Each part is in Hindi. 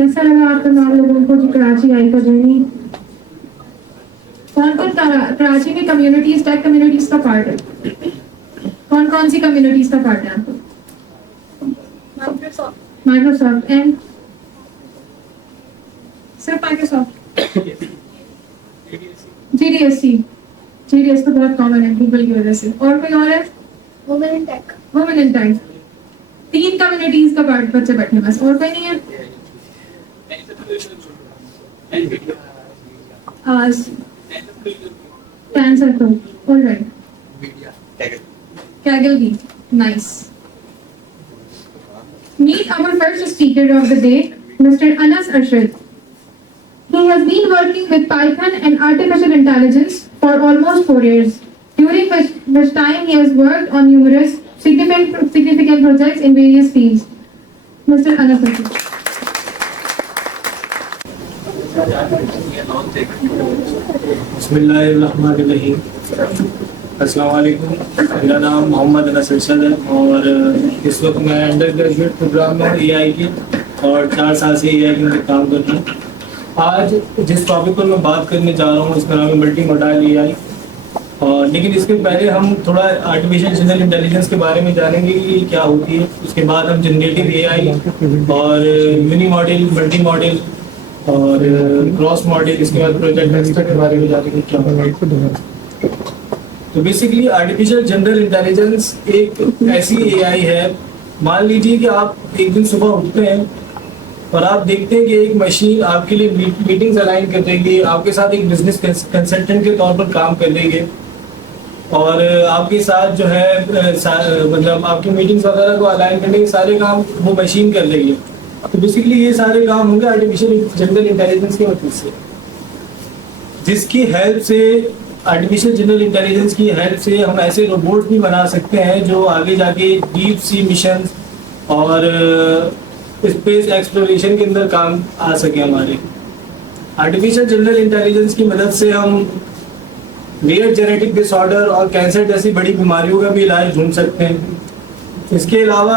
कैसा लगा आप तमाम लोगों को जो कराची आई का जर्नी? कौन कौन कराची में कम्युनिटीज, टेक कम्युनिटीज का पार्ट है? कौन कौन सी कम्युनिटीज का पार्ट है आपको? माइक्रोसॉफ्ट एंड सिर्फ माइक्रोसॉफ्ट? जीडीएससी, जीडीएस तो बहुत कॉमन है गूगल की वजह से। और कोई और है? Women in tech. Women in tech, 3 communities का पार्ट बच्चे बैठे बस, और कोई नहीं है? आज कैंसर तो ऑलराइट, कैगल भी nice. Meet our first speaker of the day, Mr. Anas Arshad. He has been working with Python and artificial intelligence for almost 4 years, during which time he has worked on numerous significant projects in various fields. Mr. Anas Arshad. बिस्मिल्लाहिर्रहमानिर्रहीम। अस्सलाम वालेकुम। मेरा नाम मोहम्मद अनस अरशद है और इस वक्त मैं अंडर ग्रेजुएट प्रोग्राम में एआई की और 4 साल से एआई के अंदर काम कर रहा हूँ। आज जिस टॉपिक पर मैं बात करने जा रहा हूँ उसका नाम है मल्टी मॉडल एआई। लेकिन इसके पहले हम थोड़ा आर्टिफिशियल जनरल इंटेलिजेंस के बारे में जानेंगे कि क्या होती है। उसके बाद हम जनरेटिव एआई और यूनी मॉडल, मल्टी मॉडल और क्रॉस मॉडल, इसके बाद प्रोजेक्ट मैनेजर के बारे में जानेंगे क्या होगा। तो बेसिकली आर्टिफिशियल जनरल इंटेलिजेंस एक ऐसी एआई है, मान लीजिए कि आप एक दिन सुबह उठते हैं और आप देखते हैं कि एक मशीन आपके लिए मीटिंग्स अलाइन कर देगी, आपके साथ एक बिजनेस कंसल्टेंट के तौर पर काम कर देगी और आपके साथ जो है मतलब आपकी मीटिंग्स वगैरह को अलाइन करने के सारे काम वो मशीन कर देगी। तो बेसिकली ये सारे काम होंगे आर्टिफिशियल जनरल इंटेलिजेंस की मदद से, जिसकी हेल्प से, आर्टिफिशियल जनरल इंटेलिजेंस की हेल्प से हम ऐसे रोबोट भी बना सकते हैं जो आगे जाके डीप सी मिशन और स्पेस एक्सप्लोरेशन के अंदर काम आ सके हमारे। आर्टिफिशियल जनरल इंटेलिजेंस की मदद से हम रेयर जेनेटिक डिसऑर्डर और कैंसर जैसी बड़ी बीमारियों का भी इलाज ढूंढ सकते हैं। इसके अलावा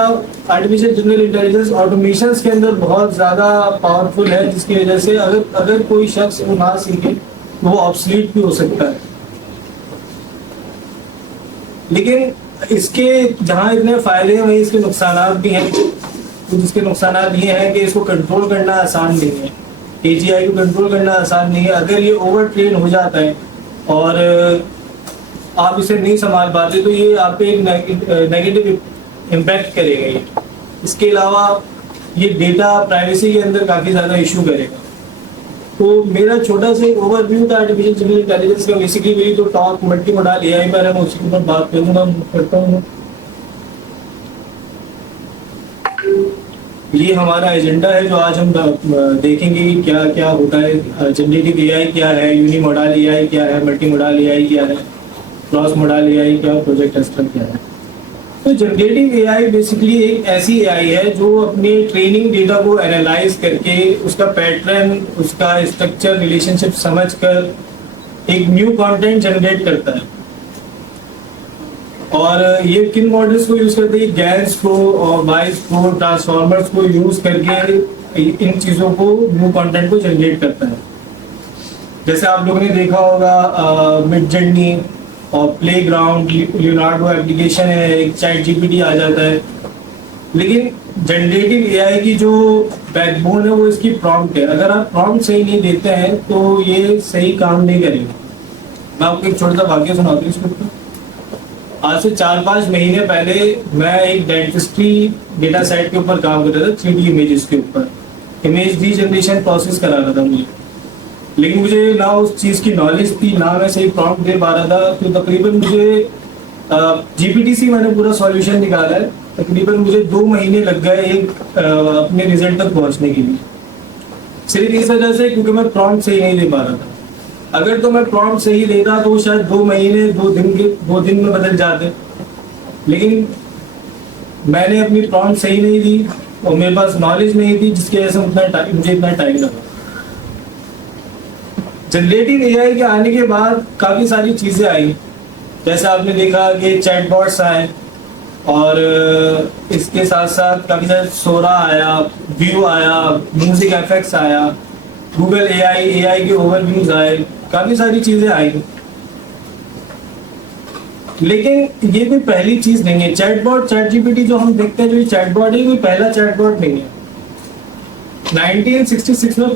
आर्टिफिशियल जनरल इंटेलिजेंस ऑटोमेशंस के अंदर बहुत ज़्यादा पावरफुल है, जिसकी वजह से अगर कोई शख्स वो ना सीखे तो वो ऑब्सलीट भी हो सकता है। लेकिन इसके जहाँ इतने फायदे हैं वहीं इसके नुकसान भी हैं। तो इसके नुकसान ये हैं कि इसको कंट्रोल करना आसान नहीं है, एजीआई को कंट्रोल करना आसान नहीं है। अगर ये ओवर ट्रेन हो जाता है और आप इसे नहीं संभाल पाते तो ये आप पे एक नेगेटिव इम्पैक्ट करेगा ये। इसके अलावा ये डेटा प्राइवेसी के अंदर काफ़ी ज़्यादा इशू करेगा। तो मेरा छोटा सा ओवरव्यू था आर्टिफिशियल जनरल इंटेलिजेंस का। बेसिकली मेरी तो टॉक मल्टी मॉडल एआई पर है, मैं उसी के ऊपर बात करता हूँ। ये हमारा एजेंडा है जो आज हम देखेंगे कि क्या क्या होता है। जनरेटिव एआई क्या है, यूनी मॉडल एआई क्या है, मल्टी मॉडल एआई क्या है, क्रॉस मॉडल एआई क्या है, प्रोजेक्ट एस्ट्रा क्या है। तो जनरेटिव एआई बेसिकली एक ऐसी एआई है जो अपने ट्रेनिंग डेटा को एनालाइज करके उसका पैटर्न, उसका स्ट्रक्चर, रिलेशनशिप समझकर एक न्यू कंटेंट जनरेट करता है। और ये किन मॉडल्स को यूज करते हैं? गैस को और बाइस को, ट्रांसफॉर्मर्स को यूज करके इन चीज़ों को, न्यू कंटेंट को जनरेट करता है। जैसे आप लोगों ने देखा होगा मिडजर्नी और प्लेग्राउंड, लियोनार्डो एप्लीकेशन है, एक चैट जीपीटी आ जाता है। लेकिन जनरेटिव एआई की जो बैकबोन है वो इसकी प्रॉम्प्ट है। अगर आप प्रॉम्प्ट सही नहीं देते हैं तो ये सही काम नहीं करेगा। मैं आपको एक छोटा सा वाक्य सुनाता हूँ इसके ऊपर। आज से 4-5 महीने पहले मैं एक डेंटिस्ट्री डेटा सेट के ऊपर काम कर रहा था, 3D इमेजेस के ऊपर। इमेज डी जनरेशन प्रोसेस करा रहा था मुझे, लेकिन मुझे ना उस चीज़ की नॉलेज थी, ना मैं सही प्रॉम्प्ट दे पा रहा था। तो तकरीबन मुझे जीपीटी से मैंने पूरा सॉल्यूशन निकाला है। तकरीबन मुझे 2 महीने लग गए एक अपने रिजल्ट तक पहुंचने के लिए, सिर्फ इस वजह से क्योंकि मैं प्रॉम्प्ट सही नहीं दे पा रहा था। अगर तो मैं प्रॉम्प्ट सही देता तो शायद 2 महीने 2 दिन में बदल जाते, लेकिन मैंने अपनी प्रॉम्प्ट सही नहीं दी और मेरे पास नॉलेज नहीं थी, जिसकी वजह से मुझे इतना टाइम लगा। जनरेटिव एआई के आने के बाद काफ़ी सारी चीज़ें आई। जैसे आपने देखा कि चैटबॉट्स आए, और इसके साथ साथ काफ़ी सारे सोरा आया, व्यू आया, म्यूजिक एफेक्ट्स आया, गूगल एआई के ओवरव्यूज आए, काफ़ी सारी चीज़ें आई। लेकिन ये कोई पहली चीज़ नहीं है। चैटबॉट, चैट जीपीटी जो हम देखते हैं, जो ये चैटबॉट है, कोई पहला चैटबॉट नहीं है। 1966 में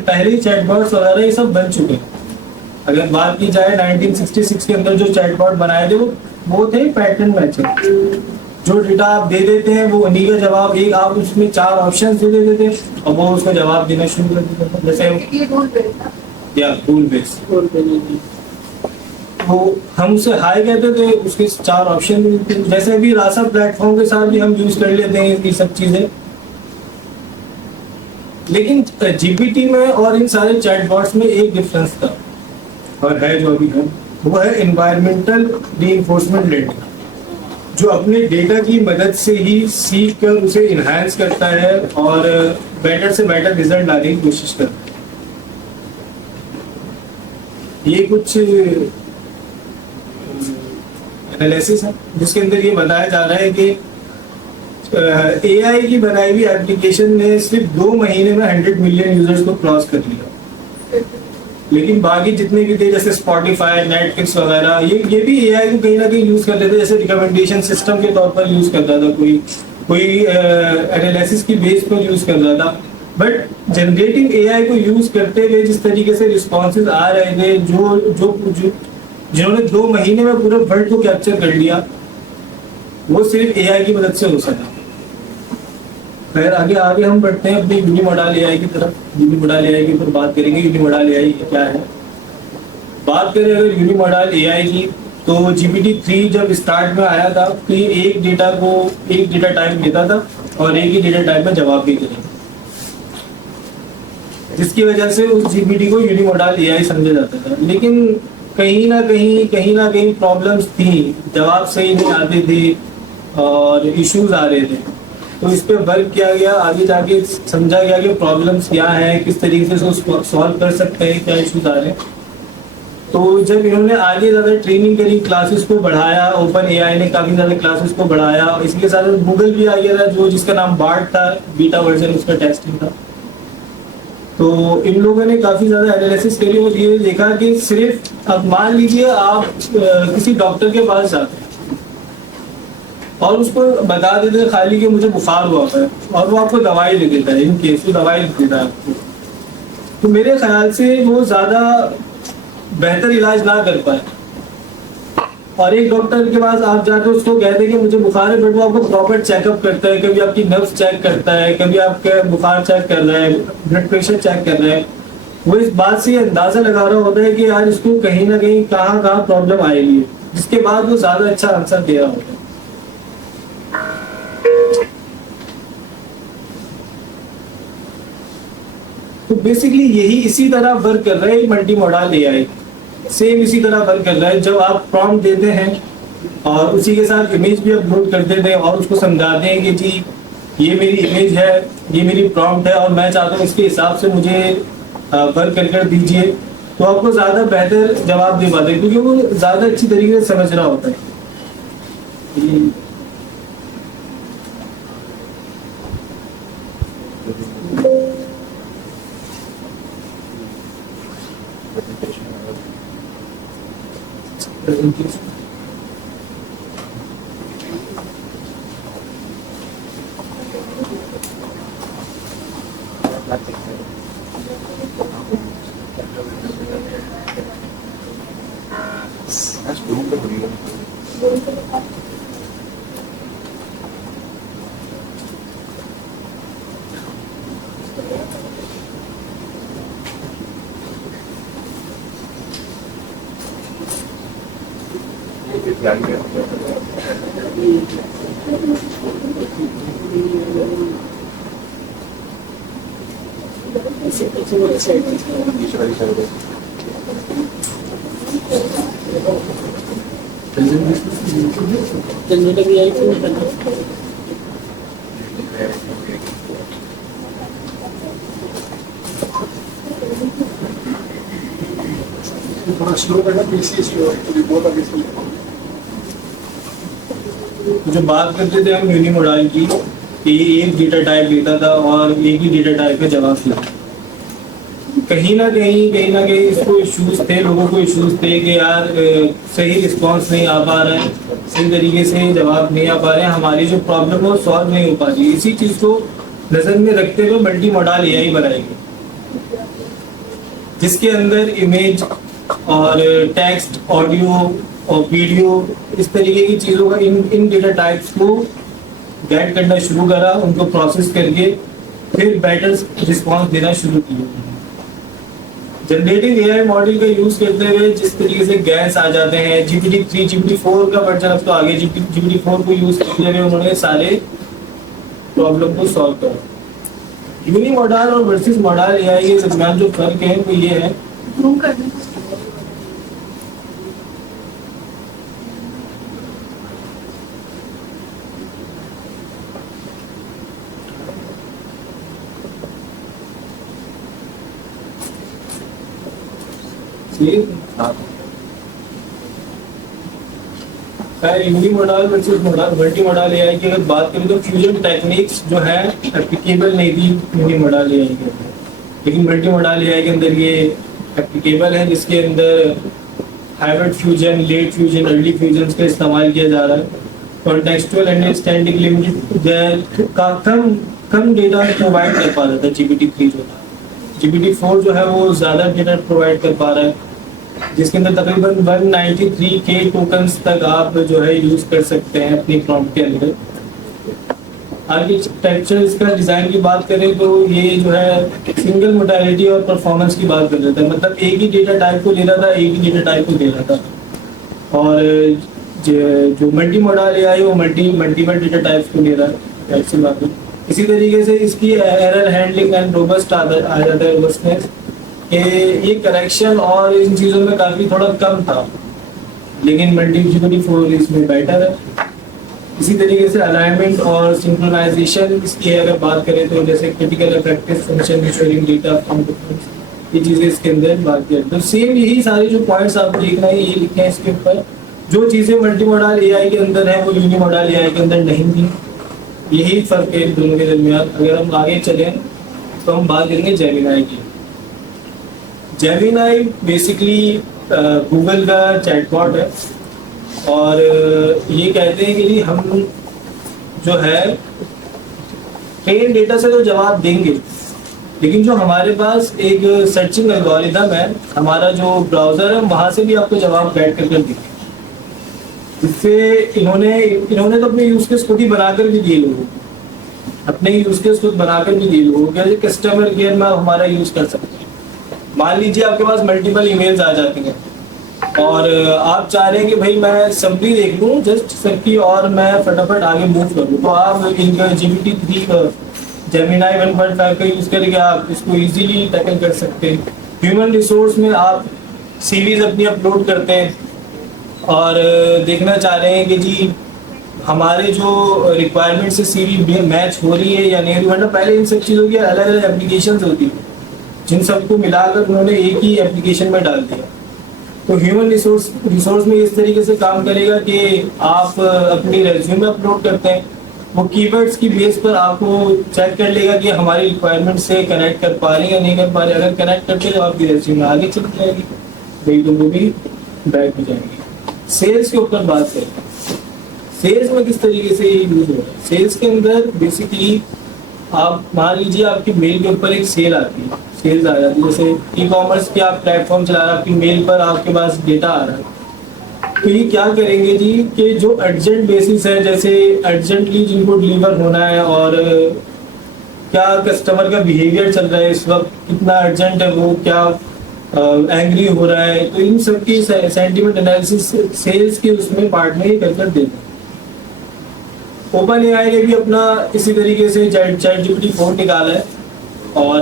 पहले चैटबॉट्स वगैरह ये सब बन चुके हैं। अगर बात की जाए 1966 के अंदर जो चैटबॉट बनाए थे वो थे पैटर्न मैचिंग। जो डेटा आप दे देते हैं वो उन्हीं का जवाब, एक आप उसमें 4 ऑप्शंस दे देते थे और वो उसका जवाब देना शुरू कर देता था। जैसे रूल बेस, वो हम उसे हाई कहते थे, उसके 4 ऑप्शन भी देते थे। जैसे अभी रासा प्लेटफॉर्म के साथ भी हम यूज कर लेते हैं ये सब चीजें। लेकिन जीपीटी में और इन सारे चैटबॉट्स में एक डिफरेंस था और है जो अभी है, वो है एनवायरमेंटल रीइंफोर्समेंट लर्निंग, जो अपने डेटा की मदद से ही सीख कर उसे इन्हांस करता है और बेटर से बेटर रिजल्ट लाने की कोशिश करता है। ये कुछ एनालिसिस है जिसके अंदर ये बताया जा रहा है कि एआई की बनाई हुई एप्लीकेशन ने सिर्फ 2 महीने में 100 मिलियन यूजर्स को क्रॉस कर लिया। लेकिन बाकी जितने भी थे जैसे स्पॉटिफाई, नेटफ्लिक्स वगैरह, ये भी एआई को कहीं ना कहीं यूज कर लेते, जैसे रिकमेंडेशन सिस्टम के तौर पर यूज करता था, कोई एनालिसिस की बेस पर यूज कर रहा था। बट जनरेटिव एआई को यूज करते हुए जिस तरीके से रिस्पॉन्सेज आ रहे थे, जिन्होंने 2 महीने में पूरे वर्ल्ड को कैप्चर कर लिया, वो सिर्फ एआई की मदद से हो सका। फिर आगे हम बढ़ते हैं अपनी यूनिमोडाल एआई की तरफ। यूनिमोडाल एआई के ऊपर बात करेंगे। यूनिमोडाल एआई क्या है? बात करें अगर यूनिमोडाल एआई की, तो GPT-3 जब स्टार्ट में आया था तो ये एक डेटा टाइप लेता था और एक ही डेटा टाइप में जवाब भी करेगा, जिसकी वजह से उस जीपीटी को यूनिमोडाल एआई समझा जाता था। लेकिन कहीं ना कहीं प्रॉब्लम्स थी, जवाब सही नहीं आते थे और इश्यूज आ रहे थे। तो इस पे वर्क किया गया, आगे जाके समझा गया कि प्रॉब्लम्स क्या है, किस तरीके से उसको सॉल्व कर सकते हैं, क्या इश्यूज आ रहे हैं। तो जब इन्होंने आगे ज़्यादा ट्रेनिंग करी, क्लासेस को बढ़ाया, ओपन एआई ने काफ़ी ज़्यादा क्लासेस को बढ़ाया, इसके साथ गूगल भी आ गया था जो जिसका नाम बार्ड था, बीटा वर्जन उसका टेस्टिंग था। तो इन लोगों ने काफ़ी ज़्यादा एनालिसिस करी और ये देखा कि सिर्फ अब मान लीजिए आप किसी डॉक्टर के पास जाते हैं और उसको बता देते हैं खाली कि मुझे बुखार हुआ है और वो आपको दवाई लिख देता है, इन केस वो दवाई लिख देता है आपको, तो मेरे ख्याल से वो ज़्यादा बेहतर इलाज ना कर पाए। और एक डॉक्टर के पास आप जाकर उसको कहते हैं कि मुझे बुखार है, बट वो आपको प्रॉपर चेकअप करता है, कभी आपकी नर्व्स चेक करता है, कभी आपका बुखार चेक कर रहा है, ब्लड प्रेशर चेक कर रहा है। वो इस बात से अंदाजा लगा रहा होता है कि यार इसको कहीं ना कहीं कहाँ प्रॉब्लम आएगी, जिसके बाद वो ज्यादा अच्छा आंसर दे रहा होता है। तो बेसिकली यही इसी तरह वर्क कर रहा है मल्टी मॉडल एआई, सेम इसी तरह वर्क कर रहा है। जब आप प्रॉम्प्ट देते हैं और उसी के साथ इमेज भी अपलोड कर देते हैं और उसको समझाते हैं कि जी ये मेरी इमेज है, ये मेरी प्रॉम्प्ट है और मैं चाहता हूँ इसके हिसाब से मुझे वर्क कर दीजिए, तो आपको ज़्यादा बेहतर जवाब दे पाते हैं क्योंकि वो ज़्यादा अच्छी तरीके से समझ रहा होता है। थोड़ा स्लो करना, पीसी स्लो, बहुत आगे स्लो। जो बात करते थे हम यूनिमोडाल की, कि एक डेटा टाइप लेता था और एक ही डेटा टाइप का जवाब देता था। कहीं ना कहीं इसको इश्यूज थे, लोगों को इश्यूज थे कि यार सही रिस्पांस नहीं आ पा रहा है, सही तरीके से जवाब नहीं आ पा रहे हैं, हमारी जो प्रॉब्लम है वो सॉल्व नहीं हो पा रही। इसी चीज़ को नज़र में रखते हुए मल्टी मॉडल एआई बनाएगी, जिसके अंदर इमेज और टेक्स्ट, ऑडियो और वीडियो, इस तरीके की चीज़ों का इन डेटा टाइप्स को गेट करना शुरू करा, उनको प्रोसेस करके फिर बेटर रिस्पांस देना शुरू किया। जनरेटिव एआई मॉडल का यूज करते हुए जिस तरीके से गैस आ जाते हैं, GPT-3, GPT-4 का वर्जन अब तो आगे GPT-4 को यूज करते हुए उन्होंने सारे प्रॉब्लम को सॉल्व करा। यूनि मॉडल और वर्सेस मॉडल एआई के दरमियान जो फर्क है वो ये है unimodal versus multimodal AI की अगर बात करें तो फ्यूजन टेक्निक्स जो है एप्लीकेबल नहीं थी यूनि मॉडल एआई के अंदर, लेकिन मल्टी मॉडल एआई के अंदर ये एप्लीकेबल है, जिसके अंदर hybrid fusion, late fusion, early fusion का इस्तेमाल किया जा रहा है। कॉन्टेक्सचुअल अंडरस्टैंडिंग लिमिटेड कम डेटा प्रोवाइड कर पा रहा था GPT-3 जो था। GPT-4 जो है वो ज़्यादा डेटा प्रोवाइड कर पा रहा है, जिसके अंदर तकरीबन 193K टोकन्स तक आप जो है यूज़ कर सकते हैं अपनी प्रॉम्प्ट के अंदर। आर्किटेक्चर इसका डिज़ाइन की बात करें तो ये जो है सिंगल मोडालिटी और परफॉर्मेंस की बात कर रहा था, मतलब एक ही डेटा टाइप को ले रहा था, एक ही डेटा टाइप को दे रहा था। और जो मल्टी मॉडल एआई वो मल्टीपल डेटा टाइप्स को ले रहा है, ऐसी बात है। इसी तरीके से इसकी एरर हैंडलिंग एंड रोबस्ट आ जाता है, रोबस्टनेस कि ये करेक्शन और इन चीज़ों में काफ़ी थोड़ा कम था, लेकिन GPT-4 इसमें बेटर है। इसी तरीके से अलाइनमेंट और सिंक्रोनाइजेशन इसकी अगर बात करें तो जैसे critical effective function sharing data from different, ये चीज़ें इसके अंदर बात करें तो सेम यही सारे जो पॉइंट्स आप देख रहे हैं ये लिखे हैं इसके ऊपर। जो चीज़ें मल्टी मॉडल एआई के अंदर है वो यूनि मॉडल एआई के अंदर नहीं थी, यही फर्क है इन दोनों के दरमियान। अगर हम आगे चलें तो हम बात करेंगे जेमिनाई की। जेमिनाई बेसिकली गूगल का चैटबॉट है और ये कहते हैं कि जी हम जो है ट्रेन डेटा से तो जवाब देंगे, लेकिन जो हमारे पास एक सर्चिंग एल्गोरिथम है, हमारा जो ब्राउज़र है वहाँ से भी आपको जवाब बैठ कर देंगे। इससे इन्होंने तो अपने यूज केस खुद ही बनाकर भी दिए लोगों को, अपने यूज केस खुद बनाकर भी दिए लोगों को, कस्टमर केयर में हमारा यूज कर सकते हैं। मान लीजिए आपके पास मल्टीपल ईमेल्स आ जाती हैं और आप चाह रहे हैं कि भाई मैं समरी देख लूँ जस्ट सबकी और मैं फटाफट आगे मूव करूँ, तो आप इनका GPT-3 जेमिनाई 1.5 का यूज़ करके आप इसको इजीली टैकल कर सकते हैं। ह्यूमन रिसोर्स में आप सीरीज अपनी अपलोड करते हैं और देखना चाह रहे हैं कि जी हमारे जो रिक्वायरमेंट से सीवी मैच हो रही है या नहीं हो रही, वरना पहले इन सब चीज़ों की अलग अलग एप्लीकेशंस होती हैं जिन सबको मिलाकर उन्होंने एक ही एप्लीकेशन में डाल दिया। तो ह्यूमन रिसोर्स में इस तरीके से काम करेगा कि आप अपनी रेज्यूमे अपलोड करते हैं, वो कीवर्ड्स की बेस पर आपको चेक कर लेगा कि हमारी रिक्वायरमेंट से कनेक्ट कर पा रही है या नहीं कर पा रही। अगर कनेक्ट करते तो आपकी रेज्यूमे आगे चली जाएगी, वही तो वो भी बैक हो जाएगी। सेल्स के ऊपर बात करें, सेल्स में किस तरीके से ये यूज हो रहा है। सेल्स के अंदर बेसिकली आप मान लीजिए आपकी मेल के ऊपर एक सेल आती है, सेल्स आ जाती है, जैसे ई कॉमर्स के आप प्लेटफॉर्म चला रहे हैं, आपकी मेल पर आपके पास डेटा आ रहा है, तो ये क्या करेंगे जी कि जो अर्जेंट बेसिस है, जैसे अर्जेंटली जिनको डिलीवर होना है और क्या कस्टमर का बिहेवियर चल रहा है इस वक्त, कितना अर्जेंट है वो, क्या एंग्री हो रहा है, तो इन सब की सेंटीमेंट एनालिसिस सेल्स के उसमें पार्ट में ही कर देते हैं। ओपन एआई ने भी अपना इसी तरीके से ChatGPT-4 निकाला है और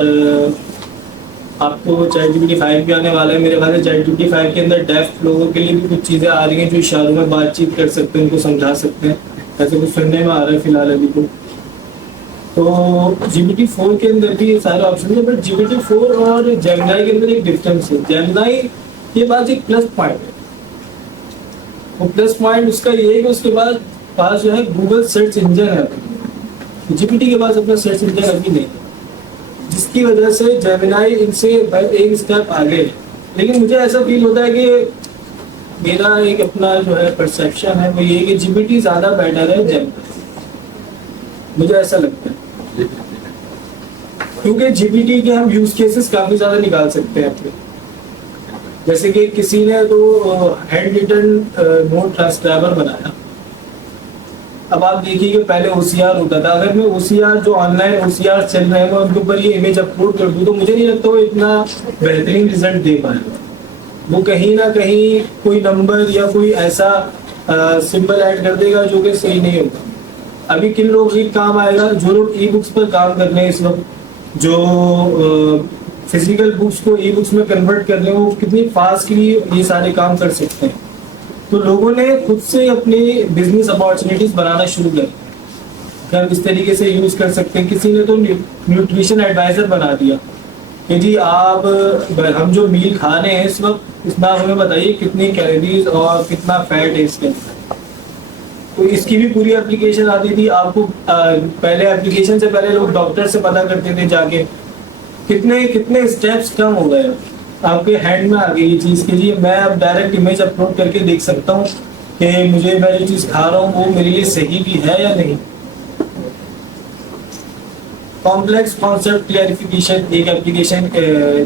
आपको ChatGPT-5 भी आने वाला है। मेरे ख्याल से ChatGPT-5 के अंदर डेफ लोगों के लिए भी कुछ चीज़ें आ रही हैं जो इशारों में बातचीत कर सकते हैं, उनको समझा सकते हैं, ऐसे कुछ सुनने में आ रहा है फिलहाल अभी तो GPT-4 के अंदर भी ये सारे ऑप्शन है, बट GPT-4 और जेमिनाई के अंदर एक डिफरेंस है। जेमिनाई के पास एक प्लस पॉइंट है, वो प्लस पॉइंट उसका ये है कि उसके बाद पास जो है गूगल सर्च इंजन है, जीपीटी के पास अपना सर्च इंजन अभी नहीं है, जिसकी वजह से जेमिनाई इनसे एक स्टेप आगे है। लेकिन मुझे ऐसा फील होता है कि मेरा एक अपना जो है परसेप्शन है वो ये कि जीपीटी ज़्यादा बेटर है जेमिनाई, मुझे ऐसा लगता है, क्योंकि जीपीटी के हम यूज केसेस काफ़ी ज़्यादा निकाल सकते हैं अपने। जैसे कि किसी ने तो हैंड रिटन नोट ट्रांसक्राइबर बनाया। अब आप देखिए कि पहले ओसीआर होता था, अगर मैं ओसीआर जो ऑनलाइन ओसीआर चल रहे हैं मैं उनके ऊपर ये इमेज अपलोड कर दूं तो मुझे नहीं लगता वो इतना बेहतरीन रिजल्ट दे पाएगा। वो कहीं ना कहीं कोई नंबर या कोई ऐसा सिंबल ऐड कर देगा जो कि सही नहीं होगा। अभी किन लोग ये काम आएगा, जो लोग ई बुक्स पर काम कर रहे हैं इस वक्त, जो फिजिकल बुक्स को ई बुक्स में कन्वर्ट कर रहे हैं, वो कितनी फास्टली ये सारे काम कर सकते हैं। तो लोगों ने खुद से अपनी बिजनेस अपॉर्चुनिटीज बनाना शुरू कर हम इस तरीके से यूज कर सकते हैं। किसी ने तो न्यूट्रिशन एडवाइजर बना दिया कि जी आप हम जो मील खा रहे हैं इस वक्त, इसमें आप हमें बताइए कितनी कैलोरीज और कितना फैट है इसके अंदर। तो इसकी भी पूरी एप्लीकेशन आती थी आपको। पहले एप्लीकेशन से पहले लोग डॉक्टर से पता करते थे जाके, कितने कितने स्टेप्स कम हो गए, आपके हैंड में आ गई ये चीज़ के लिए। मैं अब डायरेक्ट इमेज अपलोड करके देख सकता हूँ कि मुझे मैं जो चीज़ खा रहा हूँ वो मेरे लिए सही भी है या नहीं। कॉम्प्लेक्स कॉन्सेप्ट क्लैरिफिकेशन एक एप्लीकेशन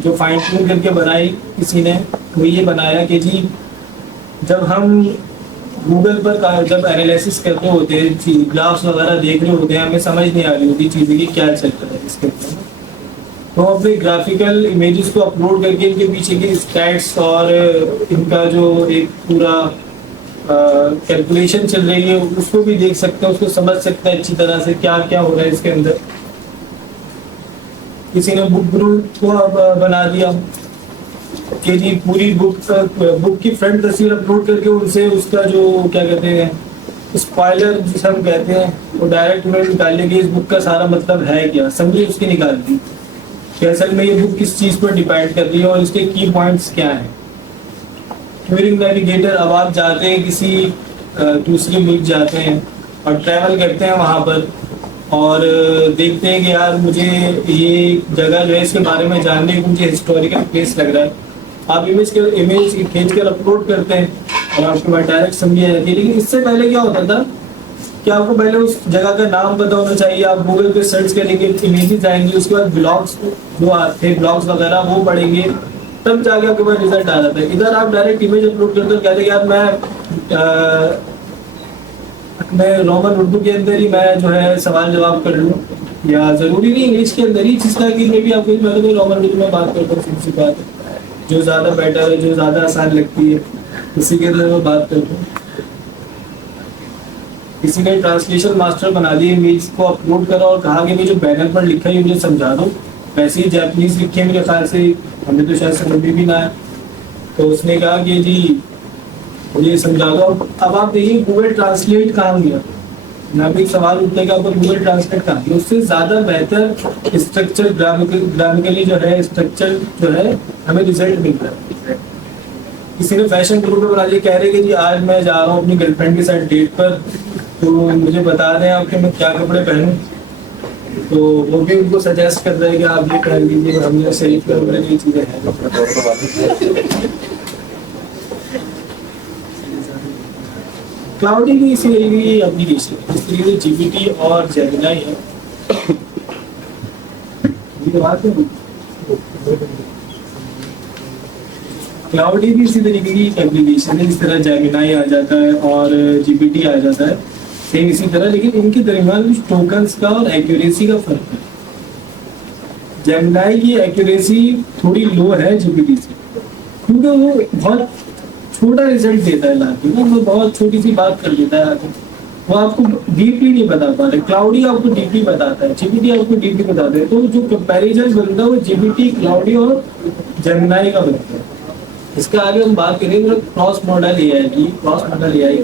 जो फाइन ट्यून करके बनाई किसी ने, वो ये बनाया कि जी जब हम गूगल पर जब एनालिसिस कर रहे होते हैं, ग्राफ्स वगैरह देख रहे होते हैं, हमें समझ नहीं आ रही होती चीज़ें कि क्या चल रहा है इसके अंदर, तो अपने ग्राफिकल इमेजेस को अपलोड करके इनके पीछे के स्टैट्स और इनका जो एक पूरा कैलकुलेशन चल रही है उसको भी देख सकते हैं, उसको समझ सकते हैं अच्छी तरह से क्या क्या हो रहा है इसके अंदर। किसी ने बुक ग्रुप को बना दिया कि जी पूरी बुक की फ्रंट तस्वीर अपलोड करके उनसे उसका जो क्या कहते हैं स्पॉइलर जिसे हम कहते हैं वो डायरेक्ट उन्हें निकाल लिया कि इस बुक का सारा मतलब है क्या, समझिए उसकी निकाल दी कि असल में ये बुक किस चीज़ पर डिपेंड कर रही है और इसके की पॉइंट्स क्या हैं। टूरिंग नेविगेटर, अब आप जाते हैं किसी दूसरी मुल्क जाते हैं और ट्रैवल करते हैं वहाँ पर और देखते हैं कि यार मुझे ये जगह जो है इसके बारे में जानने को मुझे हिस्टोरिकल प्लेस लग रहा है, आप इमेज खींच कर अपलोड करते हैं और आपके पास डायरेक्ट समझ आ जाती है। लेकिन इससे पहले क्या होता था कि आपको पहले उस जगह का नाम पता होना चाहिए, आप गूगल पे सर्च करेंगे, इमेजेस आएंगे, उसके बाद ब्लॉग्स जो आते हैं ब्लॉग्स वगैरह वो पढ़ेंगे, तब जाके आपके पास रिजल्ट आ जाता है। इधर आप डायरेक्ट इमेज अपलोड करते हो, कहते हैं यार मैं रोमन उर्दू के अंदर ही मैं जो है सवाल जवाब कर लूँ, या ज़रूरी नहीं इंग्लिश के अंदर ही, जिस तरह की में भी आपको मैं तो रोमन उर्दू में बात करता हूँ, सिंपल सी बात है, जो ज़्यादा बेटर है, जो ज़्यादा आसान लगती है उसी के अंदर मैं बात करता हूँ। किसी ने ट्रांसलेशन मास्टर बना दिए, इमेज को अपलोड करा और कहा कि मैं जो बैनर पर लिखा है मुझे समझा दो, वैसे ही जापानीज लिखे मेरे ख्याल से, हमें तो शायद समझ भी ना है, तो उसने कहा कि जी मुझे समझा दो। अब आप देखिए गूगल ट्रांसलेट कहाँ गया, ना भी सवाल उठता है कि आपको गूगल ट्रांसलेट कहाँ गया, उससे ज़्यादा बेहतर स्ट्रक्चर ग्रामिकली जो है स्ट्रक्चर जो है हमें रिजल्ट मिल रहा है। किसी ने फैशन ग्रुप में बना दिया, कह रहे कि जी आज मैं जा रहा हूँ अपनी गर्लफ्रेंड के साथ डेट पर, तो मुझे बता दें आप कि मैं क्या कपड़े पहनूं, तो वो भी उनको सजेस्ट कर रहे हैं कि आप ये पहन लीजिए, हमने सही कर ये चीज़ें हैं। क्लाउडी की इसी तरीके की एप्लीकेशन, इस तरीके से जीपीटी और जेमिनाई है। ये बात है, क्लाउडी भी इसी तरीके की एप्लीकेशन है, जिस तरह जेमिनाई आ जाता है और जीपीटी आ जाता है सेम इसी तरह, लेकिन इनके दरमियान कुछ टोकन्स का और एक्यूरेसी का फर्क है। जेमिनाई की एक्यूरेसी थोड़ी लो है जीपीटी से, क्योंकि वो बहुत छोटा रिजल्ट देता है लाके ना, वो बहुत छोटी सी बात कर देता है आगे, वो आपको डीपली नहीं बता पा रहे। क्लाउडी आपको डीपली बताता है, जीपीटी आपको डीपली बताता है, तो जो कंपैरिजन बनता है वो जीपीटी, क्लाउडी और जेमिनाई का बनता है। इसका आगे हम बात करेंगे क्रॉस मॉडल एआई की। Cross model AI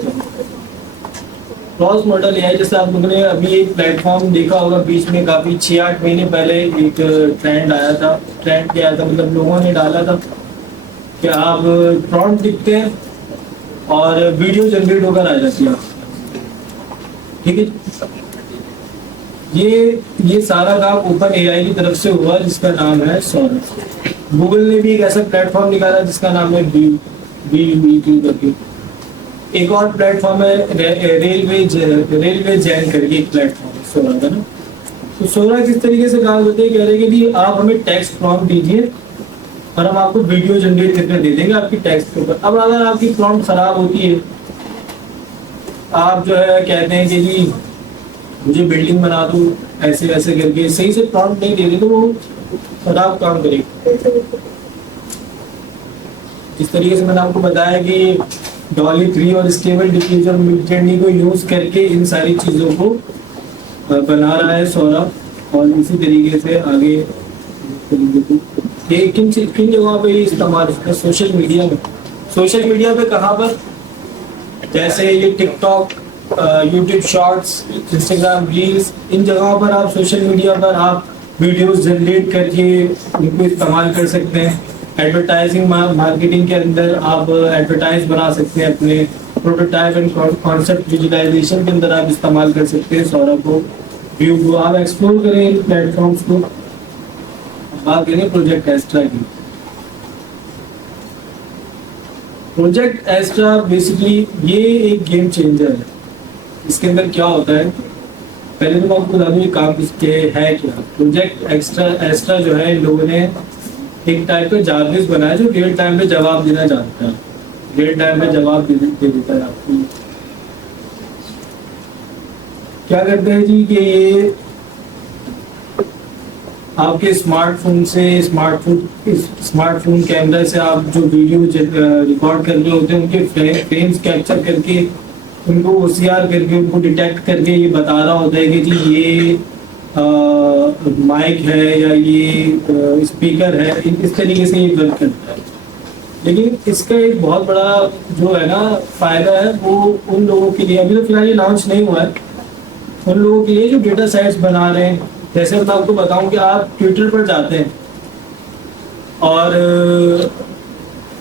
cross model AI जैसे आप लोगों ने अभी एक प्लेटफॉर्म देखा होगा, बीच में काफ़ी 6-8 महीने पहले एक ट्रेंड आया था, ट्रेंड क्या आया था मतलब लोगों ने डाला था कि आप प्रॉम्प्ट लिखते हैं और वीडियो जनरेट होकर आ जाती है। ठीक है। ये सारा काम ओपन एआई की तरफ से हुआ जिसका नाम है सौरभ। गूगल ने भी एक ऐसा प्लेटफॉर्म निकाला जिसका नाम है VUET करके। एक और प्लेटफॉर्म है रेलवे जैन करके एक प्लेटफॉर्म है सोरा का ना। तो सोरा किस तरीके से काम करते हैं, कह रहे हैं कि आप हमें टेक्स्ट प्रॉम्प्ट दीजिए और हम आपको वीडियो जनरेट करके दे देंगे आपकी टेक्स्ट के ऊपर। अब अगर आपकी प्रॉम्प्ट खराब होती है, आप जो है कहते हैं कि जी मुझे बिल्डिंग बना दो ऐसे ऐसे करके, सही से प्रॉम्प्ट नहीं दे रहे तो वो खराब काम करेगा। इस तरीके से मैंने आपको बताया कि डॉली 3 और स्टेबल डिफ्यूजन मिड-जर्नी को यूज करके इन सारी चीजों को बना रहा है सौरभ। और इसी तरीके से आगे किन जगहों पे इस्तेमाल होता है सोशल मीडिया में। सोशल मीडिया पे कहाँ पर, जैसे ये TikTok, YouTube shorts, Instagram reels, इन जगहों पर आप सोशल मीडिया पर आप वीडियोस जनरेट करके उनको इस्तेमाल कर सकते हैं। एडवर्टाइजिंग मार्केटिंग के अंदर आप एडवर्टाइज बना सकते हैं, अपने प्रोटोटाइप एंड कॉन्सेप्ट विजुअलाइजेशन के अंदर आप इस्तेमाल कर सकते हैं सौरभ को, व्यू को। आप एक्सप्लोर करें इन प्लेटफॉर्म्स को। बात करें प्रोजेक्ट एस्ट्रा की। प्रोजेक्ट एस्ट्रा बेसिकली ये एक गेम चेंजर है। इसके अंदर क्या होता है, पहले तो मैं आपको बता दूं ये काम किसके है क्या। प्रोजेक्ट एस्ट्रा जो है, इन लोगों ने एक टाइप का जारविस बनाया जो रियल टाइम पे जवाब देना चाहता है, रियल टाइम पे जवाब दे देता है आपको। क्या करते हैं जी कि ये आपके स्मार्टफोन कैमरा से आप जो वीडियो रिकॉर्ड कर रहे होते हैं उनके फ्रेम्स कैप्चर करके उनको OCR करके उनको डिटेक्ट करके ये बता रहा होता है कि जी ये माइक है या ये स्पीकर है। इस तरीके से ये वर्क करता है। लेकिन इसका एक बहुत बड़ा जो है ना फायदा है वो उन लोगों के लिए, अभी तो फिलहाल ये लॉन्च नहीं हुआ है, उन लोगों के लिए जो डेटा सेट्स बना रहे हैं। जैसे मैं आपको बताऊं कि आप ट्विटर पर जाते हैं और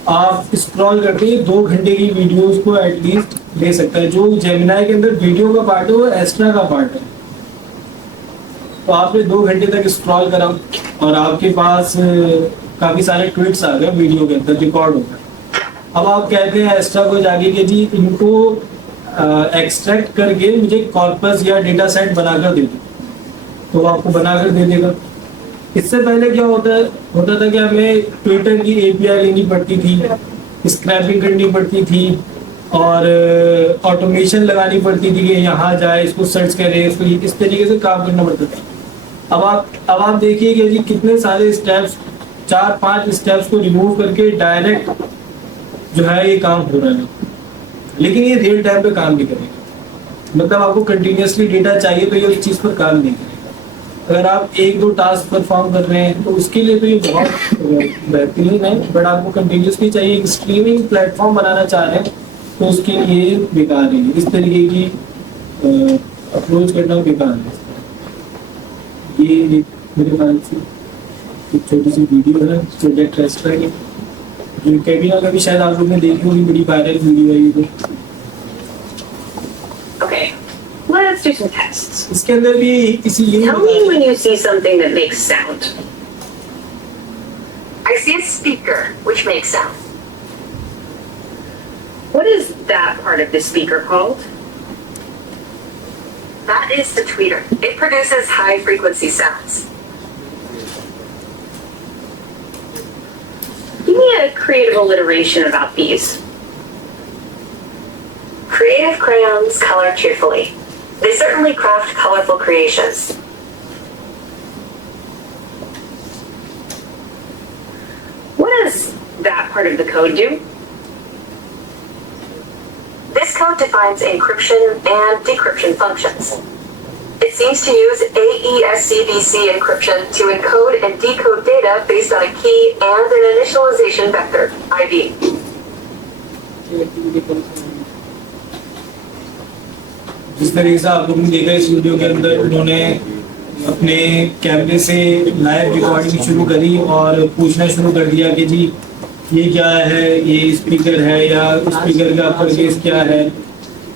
आप स्क्रॉल करते हैं 2 घंटे की वीडियोस को एटलीस्ट ले सकता है। जो जेमिनाई के अंदर वीडियो का पार्ट है वो एस्ट्रा का पार्ट है। तो आपने 2 घंटे तक स्क्रॉल करा और आपके पास काफी सारे ट्वीट्स आ गए वीडियो के अंदर रिकॉर्ड हो गए। अब आप कहते हैं एस्ट्रा को जाके कि जी इनको एक्सट्रैक्ट करके मुझे कॉर्पस या डेटा सेट बनाकर दे दो, तो वो आपको बनाकर दे देगा। इससे पहले क्या होता था कि हमें ट्विटर की API लेनी पड़ती थी, स्क्रैपिंग करनी पड़ती थी और ऑटोमेशन लगानी पड़ती थी कि यहाँ जाए, इसको सर्च करे, इसको इस तरीके से काम करना पड़ता था। अब आप देखिए कि जी कितने सारे स्टेप्स, 4-5 स्टेप्स को रिमूव करके डायरेक्ट जो है ये काम हो रहा है। लेकिन ये रियल टाइम पे काम नहीं करेगा। मतलब आपको कंटिन्यूसली डेटा चाहिए तो ये उस चीज़ पर काम नहीं करेगा। अगर आप 1-2 टास्क परफॉर्म कर रहे हैं तो उसके लिए तो ये बहुत बेहतरीन है, बट आपको कंटिन्यूसली चाहिए। एक स्ट्रीमिंग प्लेटफॉर्म बनाना चाह रहे हैं तो उसके लिए बेकार है। इस तरीके की अप्रोच करना बेकार है। ये मेरे ख्याल से एक छोटी सी वीडियो है प्रोजेक्ट एस्ट्रा की, जो कभी ना कभी शायद आप लोगों ने देखी होगी, बड़ी वायरल वीडियो है ये तो। Okay, let's do some tests. इसके अंदर भी इसीलिए Tell me when you see something that makes sound. I see a speaker, which makes sound. What is that part of the speaker called? That is the tweeter. It produces high-frequency sounds. Give me a creative alliteration about these. Creative crayons color cheerfully. They certainly craft colorful creations. What does that part of the code do? This code defines encryption and decryption functions. It seems to use AES-CVC encryption to encode and decode data based on a key and an initialization vector, ID. जिस तरीके से आप लोगों ने देखा इस वीडियो के अंदर उन्होंने अपने कैमरे से लाइव रिकॉर्डिंग शुरू करी और पूछना शुरू कर दिया कि जी ये क्या है, ये स्पीकर है या स्पीकर का अपरकेस क्या है।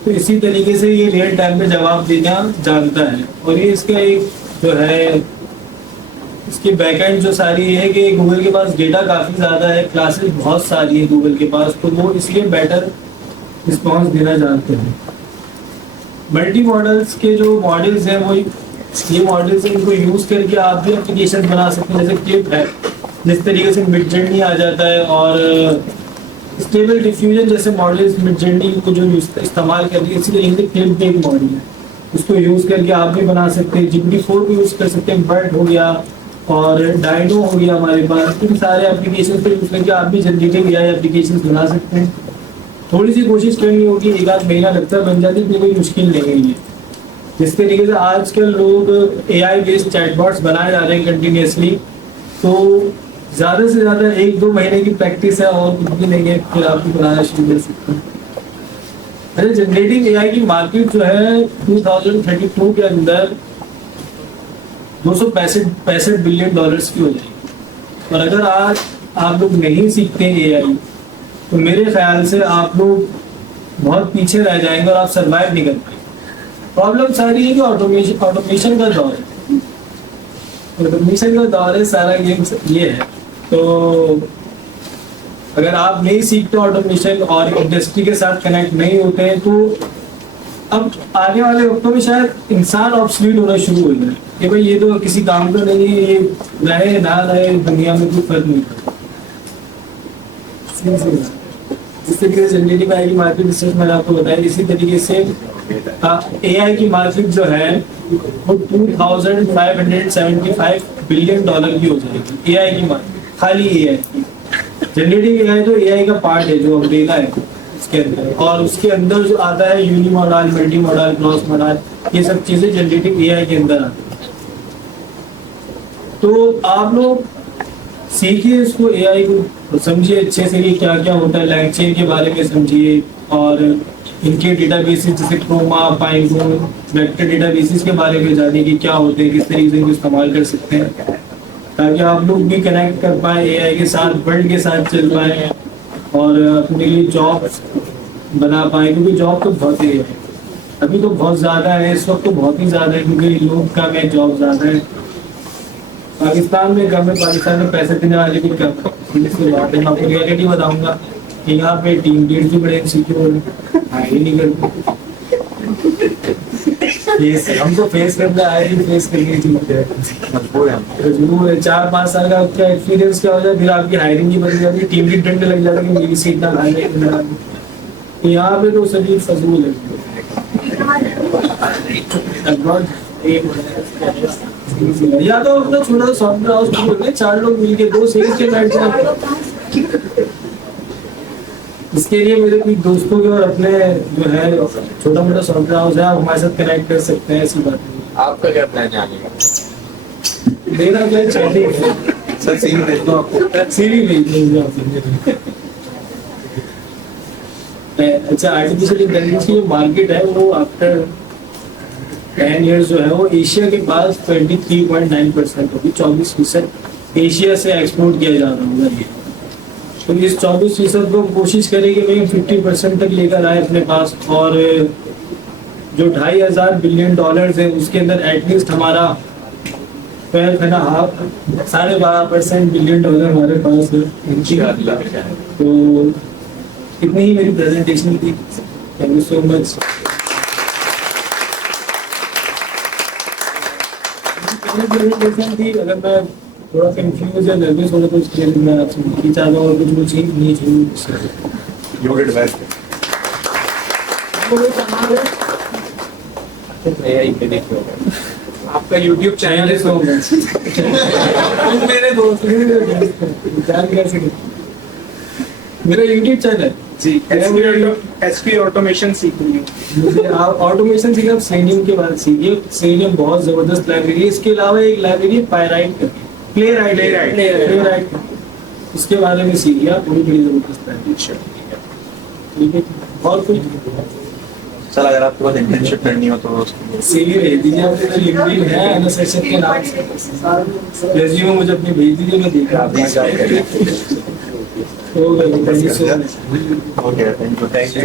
तो इसी तरीके से ये रियल टाइम में जवाब देना जानता है। और ये इसका एक जो है इसकी बैकएंड जो सारी है कि गूगल के पास डेटा काफ़ी ज़्यादा है, क्लासेस बहुत सारी है गूगल के पास, तो वो इसलिए बेटर रिस्पॉन्स देना जानते हैं। मल्टी मॉडल्स के जो मॉडल्स हैं वो ये मॉडल्स हैं, इनको यूज़ करके आप भी एप्लीकेशन बना सकते हैं। जैसे क्लिप है, जिस तरीके से मिड जर्नी आ जाता है, और स्टेबल डिफ्यूजन जैसे मॉडल्स मिड जर्नी को जो इस्तेमाल कर रही है, इसी तरीके से क्लिप भी एक मॉडल है, उसको यूज़ करके आप भी बना सकते हैं। GPT-4 को यूज़ कर सकते हैं, बर्ड हो गया और डायनो हो गया हमारे पास, इन सारे एप्लीकेशन पे यूज़ करके आप भी जनरेटिव AI एप्लीकेशन बना सकते हैं। थोड़ी सी कोशिश करनी होगी, एक आध महीना लगता है, बन जाती है, कोई मुश्किल नहीं है ये। जिस तरीके से आजकल लोग AI बेस्ड चैटबॉट्स बनाए जा रहे हैं कंटिन्यूसली, तो ज़्यादा से ज़्यादा 1-2 महीने की प्रैक्टिस है और कुछ भी नहीं है, फिर आप भी बनाना शुरू कर सकते हैं। अरे जनरेटिव AI की मार्केट जो है 2032 के अंदर $265 बिलियन की हो जाएगी। और अगर आज आप लोग नहीं सीखते AI, तो मेरे ख्याल से आप लोग बहुत पीछे रह जाएंगे और आप सर्वाइव नहीं कर पाएंगे। प्रॉब्लम सारी है कि ऑटोमेशन का दौर है, ऑटोमेशन का दौर है, सारा गेम ये है। तो अगर आप नहीं सीखते ऑटोमेशन और इंडस्ट्री के साथ कनेक्ट नहीं होते हैं, तो अब आने वाले वक्तों में शायद इंसान ऑब्सोलीट होना शुरू हो जाए कि भाई ये तो किसी काम का नहीं है, ये रहे ना रहे दुनिया में कोई फर्क नहीं पड़ता। जिस तरीके से जनरेटिव AI की मार्केट रिसर्च मैंने आपको बताया, इसी तरीके से AI की मार्केट जो है वो $2,575 बिलियन की हो जाएगी। AI की मार्केट खाली AI की। जनरेटिव AI तो AI का पार्ट है, जो अम्ब्रेला है उसके अंदर, और उसके अंदर जो आता है unimodal, multimodal, cross modal, ये सब चीज़ें जनरेटिव AI के अंदर आती है। तो आप लोग सीखिए इसको, AI को समझिए अच्छे से कि क्या क्या होता है, लैंग चेन के बारे में समझिए, और इनके डेटाबेसेस जैसे क्रोमा, पाइथन, वेक्टर डेटाबेसेस के बारे में जानिए कि क्या होते हैं, किस तरीके से इनको इस्तेमाल कर सकते हैं, ताकि आप लोग भी कनेक्ट कर पाए AI के साथ, वर्ल्ड के साथ चल पाए और अपने लिए जॉब बना पाए। क्योंकि जॉब तो बहुत ही है, अभी तो बहुत ज़्यादा है, इस वक्त तो बहुत ही ज़्यादा है, क्योंकि लोग कम है, जॉब ज़्यादा है। पाकिस्तान में कम है, पाकिस्तान में पैसे देने वाले भी कम है। इसलिए बात है, मैं आपको रियलिटी बताऊंगा कि यहाँ पे टीम लीड भी बड़े इंसिक्योर ही नहीं करते। हम तो फेस करने आए ही फेस करने की मजबूर है। 4-5 साल का क्या एक्सपीरियंस क्या हो जाए, फिर आपकी हायरिंग ही बन जाती है, टीम लीड डंडे लग जाता है कि मेरी सीट ना खाने। यहाँ पे तो सभी फजूल है। या तो अपना छोटा सा सॉफ्टवेयर हाउस शुरू करके 4 लोग मिलके 2 सेल्स के बैठ जाए। इसके लिए मेरे कुछ दोस्तों के और अपने जो है छोटा मोटा सॉफ्टवेयर हाउस है, आप हमारे साथ कनेक्ट कर सकते हैं, ऐसी बात नहीं। आपका क्या प्लान है आगे का? मेरा प्लान चैटिंग है सर, सीवी भेज दो आपको। सीवी भेज दीजिए आप। अच्छा, आर्टिफिशियल इंटेलिजेंस की जो मार्केट है वो आफ्टर 10 ईयर्स जो है वो एशिया के पास 23.9% होगी। 24% एशिया से एक्सपोर्ट किया जा रहा होगा ये। तो इस 24% को कोशिश करें कि भाई 50% तक लेकर आए अपने पास, और जो $2,500 बिलियन है उसके अंदर एटलीस्ट हमारा 12.5% बिलियन हमारे पास है। तो इतनी ही मेरी प्रेजेंटेशन थी। Thank you so much. Presentation थी, अगर मैं थोड़ा कंफ्यूज या नर्वस हो रहा तो उसके लिए मैं आपसे माफी चाहता हूँ, और कुछ चीज नहीं चाहिए। You did well. AI पे देखो आपका YouTube चैनल है, सो मच। मेरे दोस्त जान कैसे मेरा YouTube चैनल जी, एसपी ऑटोमेशन सीखूंगी। मुझे आप ऑटोमेशन सीखना, आप सेलियम के बाद सीखिए। सेलियम बहुत जबरदस्त लाइब्रेरी है। इसके अलावा एक लाइब्रेरी पायराइट, प्लेराइट, उसके बारे में सीखिए आप, बड़ी जबरदस्त लाइब्रेरी। ठीक है, और कुछ सर अगर आपके पास इंटर्नशिप करनी हो तो सीवी भेज दीजिए। आपके लिंक्डइन है अनस अर्शद के नाम से, रेज्यूमे मुझे अपनी भेज दीजिए, मैं देख रहा हूँ। Okay, thank you.